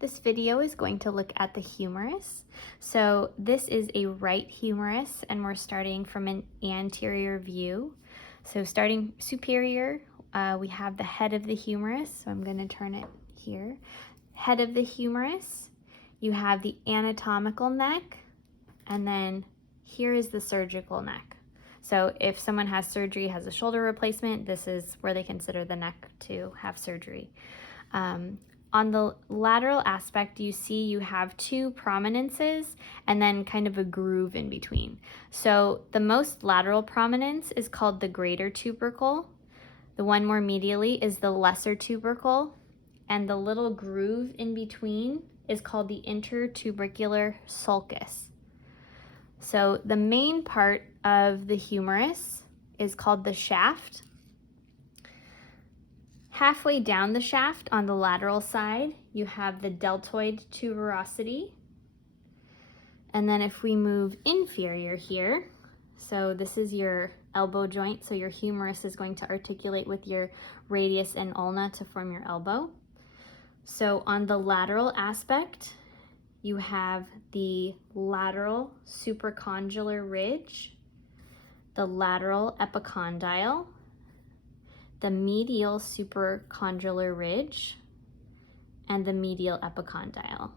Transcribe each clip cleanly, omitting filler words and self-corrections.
This video is going to look at the humerus. So this is a right humerus and we're starting from an anterior view. So starting superior, we have the head of the humerus. So I'm going to turn it here. Head of the humerus, you have the anatomical neck, and then here is the surgical neck. So if someone has surgery, has a shoulder replacement, this is where they consider the neck to have surgery. On the lateral aspect, you see you have two prominences and then kind of a groove in between. So the most lateral prominence is called the greater tubercle. The one more medially is the lesser tubercle. And the little groove in between is called the intertubercular sulcus. So the main part of the humerus is called the shaft. Halfway down the shaft on the lateral side, you have the deltoid tuberosity. And then if we move inferior here, so this is your elbow joint, so your humerus is going to articulate with your radius and ulna to form your elbow. So on the lateral aspect, you have the lateral supracondylar ridge, the lateral epicondyle, the medial supracondylar ridge, and the medial epicondyle.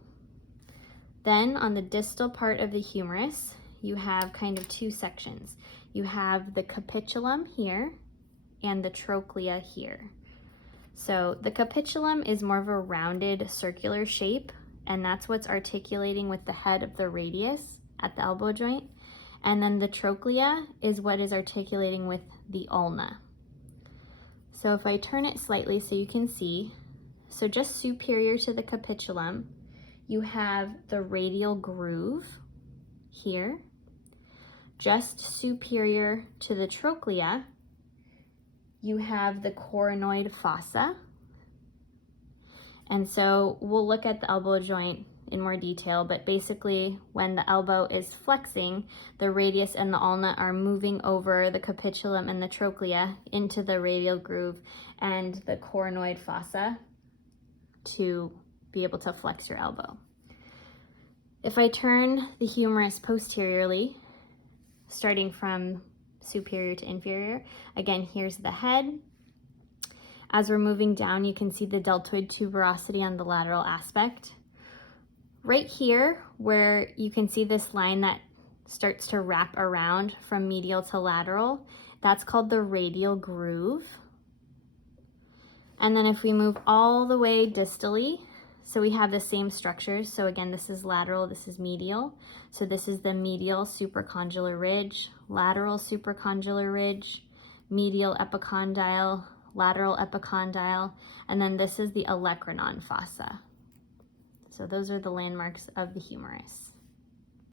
Then on the distal part of the humerus, you have kind of two sections. You have the capitulum here and the trochlea here. So the capitulum is more of a rounded circular shape, and that's what's articulating with the head of the radius at the elbow joint. And then the trochlea is what is articulating with the ulna. So if I turn it slightly so you can see, so just superior to the capitulum, you have the radial groove here. Just superior to the trochlea, you have the coronoid fossa. And so we'll look at the elbow joint in more detail, but basically when the elbow is flexing, the radius and the ulna are moving over the capitulum and the trochlea into the radial groove and the coronoid fossa to be able to flex your elbow. If I turn the humerus posteriorly, starting from superior to inferior, again, here's the head. As we're moving down, you can see the deltoid tuberosity on the lateral aspect. Right here, where you can see this line that starts to wrap around from medial to lateral, that's called the radial groove. And then if we move all the way distally, so we have the same structures. So again, this is lateral, this is medial. So this is the medial supracondylar ridge, lateral supracondylar ridge, medial epicondyle, lateral epicondyle, and then this is the olecranon fossa. So those are the landmarks of the humerus.